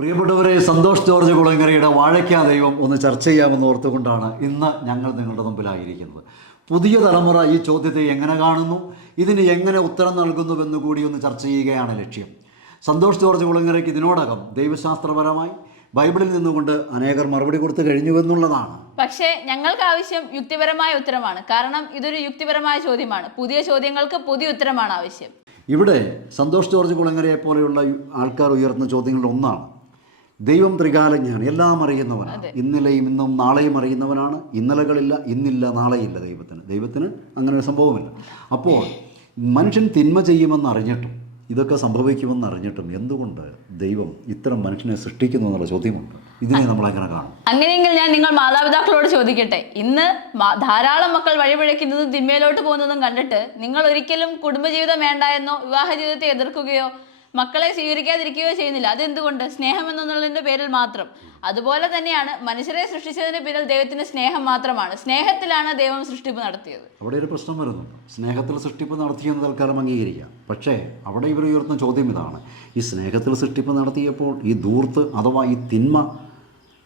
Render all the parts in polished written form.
പ്രിയപ്പെട്ടവരെ, സന്തോഷ് ജോർജ് കുളങ്ങരയുടെ വാഴയ്ക്കാ ദൈവം ഒന്ന് ചർച്ച ചെയ്യാമെന്ന് ഓർത്തുകൊണ്ടാണ് ഇന്ന് ഞങ്ങൾ നിങ്ങളുടെ മുമ്പിലായിരിക്കുന്നത്. പുതിയ തലമുറ ഈ ചോദ്യത്തെ എങ്ങനെ കാണുന്നു, ഇതിന് എങ്ങനെ ഉത്തരം നൽകുന്നുവെന്ന് കൂടി ഒന്ന് ചർച്ച ചെയ്യുകയാണ് ലക്ഷ്യം. സന്തോഷ് ജോർജ് കുളങ്ങരയ്ക്ക് ഇതിനോടകം ദൈവശാസ്ത്രപരമായി ബൈബിളിൽ നിന്നുകൊണ്ട് അനേകർ മറുപടി കൊടുത്തു കഴിഞ്ഞുവെന്നുള്ളതാണ്. പക്ഷേ ഞങ്ങൾക്ക് ആവശ്യം യുക്തിപരമായ ഉത്തരമാണ്. കാരണം ഇതൊരു യുക്തിപരമായ ചോദ്യമാണ്. പുതിയ ചോദ്യങ്ങൾക്ക് പുതിയ ഉത്തരമാണ് ആവശ്യം. ഇവിടെ സന്തോഷ് ജോർജ് കുളങ്ങരയെ പോലെയുള്ള ആൾക്കാർ ഉയർത്തുന്ന ചോദ്യങ്ങളിൽ ഒന്നാണ്, ദൈവം ത്രികാലജ്ഞാണ്, എല്ലാം അറിയുന്നവനാണ്. ഇന്നലെയും ഇന്നും നാളെയും അറിയുന്നവനാണ്. ഇന്നലകളില്ല, ഇന്നില്ല, നാളെയില്ല. ദൈവത്തിന് അങ്ങനെ ഒരു സംഭവമില്ല. അപ്പോൾ മനുഷ്യൻ തിന്മ ചെയ്യുമെന്ന് അറിഞ്ഞിട്ടും ഇതൊക്കെ സംഭവിക്കുമെന്ന് അറിഞ്ഞിട്ടും എന്തുകൊണ്ട് ദൈവം ഇത്തരം മനുഷ്യനെ സൃഷ്ടിക്കുന്നു എന്നുള്ള ചോദ്യമുണ്ട്. ഇതിനെ നമ്മൾ എങ്ങനെ കാണും? അങ്ങനെയെങ്കിൽ ഞാൻ നിങ്ങൾ മാതാപിതാക്കളോട് ചോദിക്കട്ടെ, ഇന്ന് ധാരാളം മക്കൾ വഴിപിഴയ്ക്കുന്നതും തിന്മയിലോട്ട് പോകുന്നതും കണ്ടിട്ട് നിങ്ങൾ ഒരിക്കലും കുടുംബജീവിതം വേണ്ട എന്നോ വിവാഹ ജീവിതത്തെ എതിർക്കുകയോ മക്കളെ സ്വീകരിക്കാതിരിക്കുകയോ ചെയ്യുന്നില്ല. അതെന്തുകൊണ്ട്? സ്നേഹം എന്നുള്ളതിൻ്റെ പേരിൽ മാത്രം. അതുപോലെ തന്നെയാണ് മനുഷ്യരെ സൃഷ്ടിച്ചതിന് പിന്നിൽ ദൈവത്തിന് സ്നേഹം മാത്രമാണ്. സ്നേഹത്തിലാണ് ദൈവം സൃഷ്ടിപ്പ് നടത്തിയത്. അവിടെ ഒരു പ്രശ്നം വരുന്നു. സ്നേഹത്തിൽ സൃഷ്ടിപ്പ് നടത്തിയെന്ന് തൽക്കാലം അംഗീകരിക്കാം. പക്ഷേ അവിടെ ഇവർ ഉയർത്തുന്ന ചോദ്യം ഇതാണ്, ഈ സ്നേഹത്തിൽ സൃഷ്ടിപ്പ് നടത്തിയപ്പോൾ ഈ ധൂർത്ത് അഥവാ ഈ തിന്മ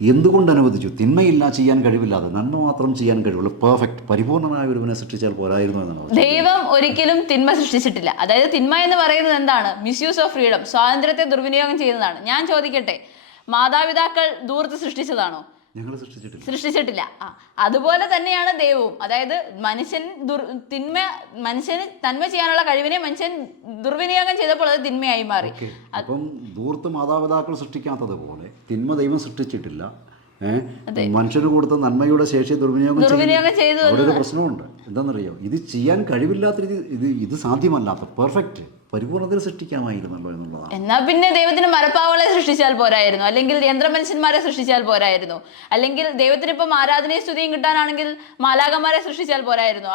എന്തുകൊണ്ട് അനുവദിച്ചു? തിന്മയില്ല, ചെയ്യാൻ കഴിവില്ലാതെ നന്മ മാത്രം ചെയ്യാൻ കഴിവുള്ളൂ, പെർഫെക്റ്റ് പരിപൂർണമായ ഒരുവനെ സൃഷ്ടിച്ചാൽ പോരായിരുന്നു എന്നാണ്. ദൈവം ഒരിക്കലും തിന്മ സൃഷ്ടിച്ചിട്ടില്ല. അതായത് തിന്മ എന്ന് പറയുന്നത് എന്താണ്? മിസ്യൂസ് ഓഫ് ഫ്രീഡം, സ്വാതന്ത്ര്യത്തെ ദുർവിനിയോഗം ചെയ്യുന്നതാണ്. ഞാൻ ചോദിക്കട്ടെ, മാതാപിതാക്കൾ ധൂർത്ത് സൃഷ്ടിച്ചതാണോ? ഞങ്ങൾ സൃഷ്ടിച്ചിട്ടില്ല. അതുപോലെ തന്നെയാണ് ദൈവവും. അതായത് മനുഷ്യന് നന്മ ചെയ്യാനുള്ള കഴിവിനെ മനുഷ്യൻ ദുർവിനിയോഗം ചെയ്തപ്പോൾ അത് തിന്മയായി മാറി. അപ്പം ധൂർത്ത് മാതാപിതാക്കൾ സൃഷ്ടിക്കാത്തതുപോലെ തിന്മ ദൈവം സൃഷ്ടിച്ചിട്ടില്ല. മനുഷ്യന് കൊടുത്ത നന്മയുടെ ശേഷി ദുർവിനിയോഗം ചെയ്തു. അവിടെ ഒരു പ്രശ്നമുണ്ട്. എന്താണെന്നറിയോ? ഇത് ചെയ്യാൻ കഴിവില്ലാത്ത രീതി, ഇത് സാധ്യമല്ലാത്ത പെർഫെക്റ്റ് പരിപൂർണത്തിൽ സൃഷ്ടിക്കാമായിരുന്നല്ലോ എന്നുള്ളതാണ്. എന്നാൽ പിന്നെ ദൈവത്തിന് മരപ്പാവകളെ സൃഷ്ടിച്ചാൽ പോരായിരുന്നു? അല്ലെങ്കിൽ യന്ത്രമനുഷ്യന്മാരെ സൃഷ്ടിച്ചാൽ പോരായിരുന്നു? അല്ലെങ്കിൽ ദൈവത്തിന് ഇപ്പം ആരാധനയും സ്തുതിയും കിട്ടാനാണെങ്കിൽ മാലാഖമാരെ സൃഷ്ടിച്ചാൽ പോരായിരുന്നു?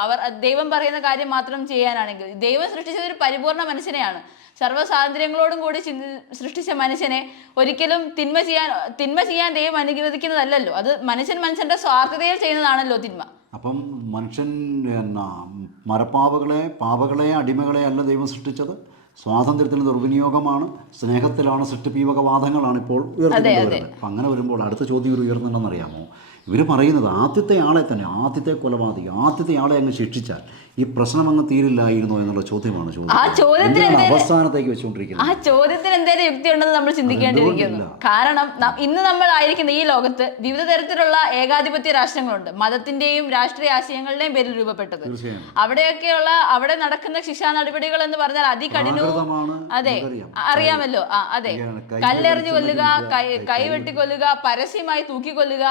ദൈവം പറയുന്ന കാര്യം മാത്രം ചെയ്യാനാണെങ്കിൽ. ദൈവം സൃഷ്ടിച്ചത് ഒരു പരിപൂർണ മനുഷ്യനെയാണ്. സർവ്വ സ്വാതന്ത്ര്യങ്ങളോടും കൂടി സൃഷ്ടിച്ച മനുഷ്യനെ ഒരിക്കലും തിന്മ ചെയ്യാൻ ദൈവം അനുവദിക്കുന്നതല്ലല്ലോ. അത് മനുഷ്യന്റെ സ്വാർത്ഥതയിൽ ചെയ്യുന്നതാണല്ലോ തിന്മ. അപ്പം മനുഷ്യൻ പാവകളെ അടിമകളെ അല്ല ദൈവം സൃഷ്ടിച്ചത്. സ്വാതന്ത്ര്യത്തിന് ദുർവിനിയോഗമാണ്, സ്നേഹത്തിലാണ്, സൃഷ്ടിപ്പീവകവാദങ്ങളാണ് ഇപ്പോൾ ഉയർത്തിക്കൊണ്ടുവരുന്നത്. അപ്പം അങ്ങനെ വരുമ്പോൾ അടുത്ത ചോദ്യം ഇവർ ഉയർന്നുണ്ടെന്നറിയാമോ? ഇവർ പറയുന്നത് ആദ്യത്തെ ആളെ തന്നെ, ആദ്യത്തെ കൊലപാതകി, ആദ്യത്തെ ആളെ അങ്ങ് ശിക്ഷിച്ചാൽ ഈ പ്രശ്നം അങ്ങ് തീരില്ലായിരുന്നോ എന്നുള്ള ചോദ്യമാണ് അവസാനത്തേക്ക് വെച്ചുകൊണ്ടിരിക്കുന്നത്. ആ ചോദ്യത്തിന് എന്തെങ്കിലും യുക്തി ഉണ്ടെന്ന് നമ്മൾ ചിന്തിക്കേണ്ടിയിരിക്കുന്നു. കാരണം ഇന്ന് നമ്മൾ ആയിരിക്കുന്ന ഈ ലോകത്ത് വിവിധ തരത്തിലുള്ള ഏകാധിപത്യ രാഷ്ട്രങ്ങളുണ്ട്, മതത്തിന്റെയും രാഷ്ട്രീയ ആശയങ്ങളുടെയും പേരിൽ രൂപപ്പെട്ടത്. അവിടെ നടക്കുന്ന ശിക്ഷാ നടപടികൾ എന്ന് പറഞ്ഞാൽ അതികഠിനവും, അതെ അറിയാമല്ലോ, അതെ, കല്ലെറിഞ്ഞു കൊല്ലുക, കൈവെട്ടി കൊല്ലുക, പരസ്യമായി തൂക്കിക്കൊല്ലുക,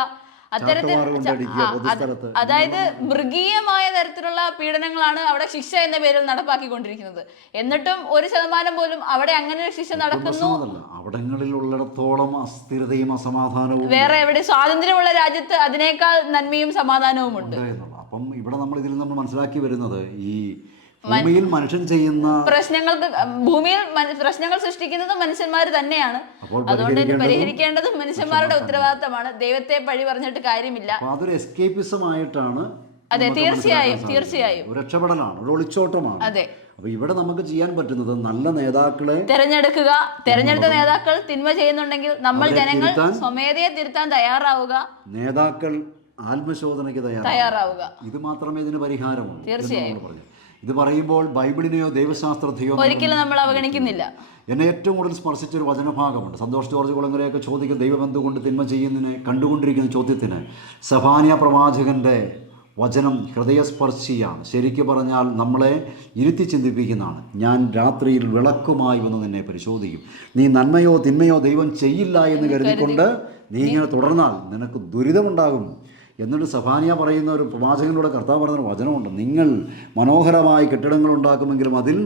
അതായത് മൃഗീയമായ തരത്തിലുള്ള പീഡനങ്ങളാണ് അവിടെ ശിക്ഷ എന്ന പേരിൽ നടപ്പാക്കിക്കൊണ്ടിരിക്കുന്നത്. എന്നിട്ടും 1% പോലും അവിടെ അങ്ങനെ ഒരു ശിക്ഷ നടക്കുന്നു. അവിടങ്ങളിലുള്ളിടത്തോളം അസ്ഥിരതയും അസമാധാനവും വേറെ എവിടെ? സ്വാതന്ത്ര്യമുള്ള രാജ്യത്ത് അതിനേക്കാൾ നന്മയും സമാധാനവും ഉണ്ട്. അപ്പം ഇവിടെ നമ്മൾ ഇതിൽ നമ്മൾ മനസ്സിലാക്കി വരുന്നത്, ഈ ഭൂമിയിൽ മനുഷ്യൻ ചെയ്യുന്ന ഭൂമിയിൽ പ്രശ്നങ്ങൾ സൃഷ്ടിക്കുന്നത് മനുഷ്യന്മാർ തന്നെയാണ്. അതുകൊണ്ട് തന്നെ പരിഹരിക്കേണ്ടതും മനുഷ്യന്മാരുടെ ഉത്തരവാദിത്തമാണ്. ദൈവത്തെ പഴി പറഞ്ഞിട്ട് കാര്യമില്ല. അതൊരു എസ്കേപ്പിസം ആയിട്ടാണ്. അതെ, തീർച്ചയായും ഒരു രക്ഷപ്പെടലാണ്, ഒരു ഒളിച്ചോട്ടമാണ്. അതെ. അപ്പൊ ഇവിടെ നമുക്ക് ചെയ്യാൻ പറ്റുന്നത് നല്ല നേതാക്കളെ തെരഞ്ഞെടുക്കുക. തെരഞ്ഞെടുത്ത നേതാക്കൾ തിന്മ ചെയ്യുന്നുണ്ടെങ്കിൽ നമ്മൾ ജനങ്ങൾ സ്വമേധയെ തിരുത്താൻ തയ്യാറാവുക. നേതാക്കൾ ആത്മശോധനയ്ക്ക് തയ്യാറാവുക. ഇത് മാത്രമേ ഇതിന് പരിഹാരമുള്ളൂ. തീർച്ചയായും ഇത് പറയുമ്പോൾ ബൈബിളിനെയോ ദൈവശാസ്ത്രത്തെയോ ഒരിക്കലും നമ്മൾ അവഗണിക്കുന്നില്ല. എന്നെ ഏറ്റവും കൂടുതൽ സ്പർശിച്ചൊരു വചനഭാഗമുണ്ട്. സന്തോഷ് ജോർജ് കുളങ്ങരയൊക്കെ ചോദിക്കും, ദൈവം എന്തുകൊണ്ട് തിന്മ ചെയ്യുന്നതിനെ കണ്ടുകൊണ്ടിരിക്കുന്ന ചോദ്യത്തിന് സഫാനിയ പ്രവാചകന്റെ വചനം ഹൃദയസ്പർശിയാണ്. ശരിക്കു പറഞ്ഞാൽ നമ്മളെ ഇരുത്തി ചിന്തിപ്പിക്കുന്നതാണ്. ഞാൻ രാത്രിയിൽ വിളക്കുമായി വന്ന് നിന്നെ പരിശോധിക്കും. നീ നന്മയോ തിന്മയോ ദൈവം ചെയ്യില്ല എന്ന് കരുതിക്കൊണ്ട് നീ ഇങ്ങനെ തുടർന്നാൽ നിനക്ക് ദുരിതമുണ്ടാകും. എന്നിട്ട് സഫാനിയ പറയുന്ന ഒരു പ്രവാചകനിലൂടെ കർത്താവ് പറയുന്ന വചനമുണ്ട്, നിങ്ങൾ മനോഹരമായ കെട്ടിടങ്ങൾ ഉണ്ടാക്കുമെങ്കിലും അതിൽ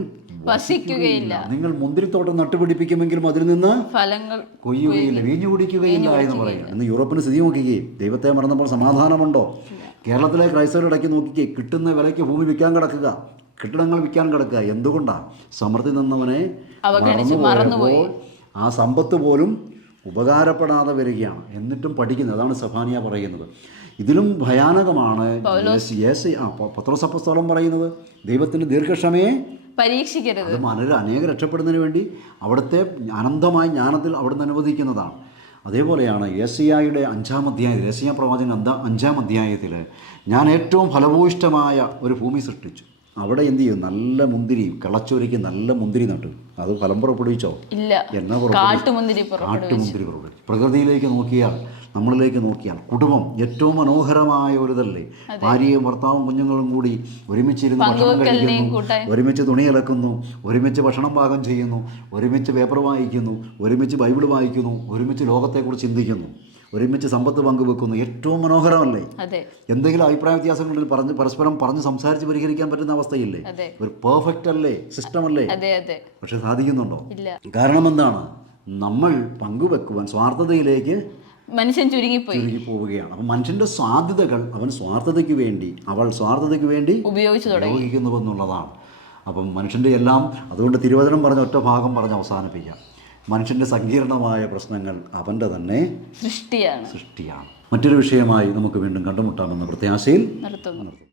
വസിക്കുകയില്ല, നിങ്ങൾ മുന്തിരിത്തോട്ടം നട്ടുപിടിപ്പിക്കുമെങ്കിലും അതിൽ നിന്ന് ഫലങ്ങൾ കൊയ്യുകയില്ല, വീഞ്ഞു കുടിക്കുകയില്ല എന്ന് പറയുന്നത്. ഇന്ന് യൂറോപ്പിന് സ്ഥിതി നോക്കിക്കേ. ദൈവത്തെ മറന്നപ്പോൾ സമാധാനമുണ്ടോ? കേരളത്തിലെ ക്രൈസ്തവരിടയ്ക്ക് നോക്കിക്കേ, കിട്ടുന്ന വിലയ്ക്ക് ഭൂമി വിൽക്കാൻ കിടക്കുക, കെട്ടിടങ്ങൾ വിൽക്കാൻ കിടക്കുക. എന്തുകൊണ്ടാണ്? സമൃദ്ധി നിന്നവനെ മറന്നുപോയപ്പോൾ ആ സമ്പത്ത് പോലും ഉപകാരപ്പെടാതെ വരികയാണ്. എന്നിട്ടും പഠിക്കുന്നത്. അതാണ് സഫാനിയ പറയുന്നത്. ഇതിലും ഭയാനകമാണ് പത്രോസ് അപ്പോസ്തലൻ പറയുന്നത്, ദൈവത്തിൻ്റെ ദീർഘക്ഷമയെ പരീക്ഷിക്കരുത്. അത് അനേകം രക്ഷപ്പെടുന്നതിന് വേണ്ടി അവിടുത്തെ അനന്തമായ ജ്ഞാനത്തിൽ അവിടുന്ന് അനുവദിക്കുന്നതാണ്. അതേപോലെയാണ് യെശയ്യായുടെ 5-ാം അധ്യായത്തിൽ, യെശയ്യാ പ്രവാചകൻ 5-ാം അധ്യായത്തിൽ ഞാൻ ഏറ്റവും ഫലഭൂയിഷ്ഠമായ ഒരു ഭൂമി സൃഷ്ടിച്ചു. അവിടെ എന്ത് ചെയ്യും? നല്ല മുന്തിരി കിളച്ചൊരുക്കി നല്ല മുന്തിരി നട്ടു. അത് ഫലം പുറപ്പെടുവിച്ചോ? ഇല്ല. എന്നാ കാട്ടുമുന്തിരി പുറപ്പെടുവിച്ചു. പ്രകൃതിയിലേക്ക് നോക്കിയാൽ, നമ്മളിലേക്ക് നോക്കിയാൽ കുടുംബം ഏറ്റവും മനോഹരമായ ഒരിതല്ലേ? ഭാര്യയും ഭർത്താവും കുഞ്ഞുങ്ങളും കൂടി ഒരുമിച്ചിരുന്ന് ഭക്ഷണം കഴിക്കുന്നു, ഒരുമിച്ച് തുണി അലക്കുന്നു, ഒരുമിച്ച് ഭക്ഷണം പാകം ചെയ്യുന്നു, ഒരുമിച്ച് പേപ്പർ വായിക്കുന്നു, ഒരുമിച്ച് ബൈബിൾ വായിക്കുന്നു, ഒരുമിച്ച് ലോകത്തെക്കുറിച്ച് ചിന്തിക്കുന്നു, ഒരുമിച്ച് സമ്പത്ത് പങ്കുവെക്കുന്നു. ഏറ്റവും മനോഹരമല്ലേ? എന്തെങ്കിലും അഭിപ്രായ വ്യത്യാസങ്ങളിൽ പരസ്പരം പറഞ്ഞ് സംസാരിച്ച് പരിഹരിക്കാൻ പറ്റുന്ന അവസ്ഥയില്ലേ? ഒരു പെർഫെക്റ്റ് അല്ലേ? സിസ്റ്റം അല്ലേ? പക്ഷെ സാധിക്കുന്നുണ്ടോ? കാരണം എന്താണ്? നമ്മൾ പങ്കുവെക്കുവാൻ സ്വാർത്ഥതയിലേക്ക് മനുഷ്യൻ ചുരുങ്ങി പോവുകയാണ്. അപ്പം മനുഷ്യന്റെ സാധ്യതകൾ അവൻ സ്വാർത്ഥതയ്ക്ക് വേണ്ടി, അവൾ സ്വാർത്ഥതയ്ക്ക് വേണ്ടി ഉപയോഗിക്കുന്നുവെന്നുള്ളതാണ്. അപ്പം മനുഷ്യൻ്റെ എല്ലാം, അതുകൊണ്ട് തിരുവചനം പറഞ്ഞ ഒറ്റ ഭാഗം പറഞ്ഞ് അവസാനിപ്പിക്കാം. മനുഷ്യൻ്റെ സങ്കീർണമായ പ്രശ്നങ്ങൾ അവൻ്റെ തന്നെ സൃഷ്ടിയാണ്. മറ്റൊരു വിഷയമായി നമുക്ക് വീണ്ടും കണ്ടുമുട്ടാമെന്ന പ്രത്യാശയിൽ നിർത്തുന്നു.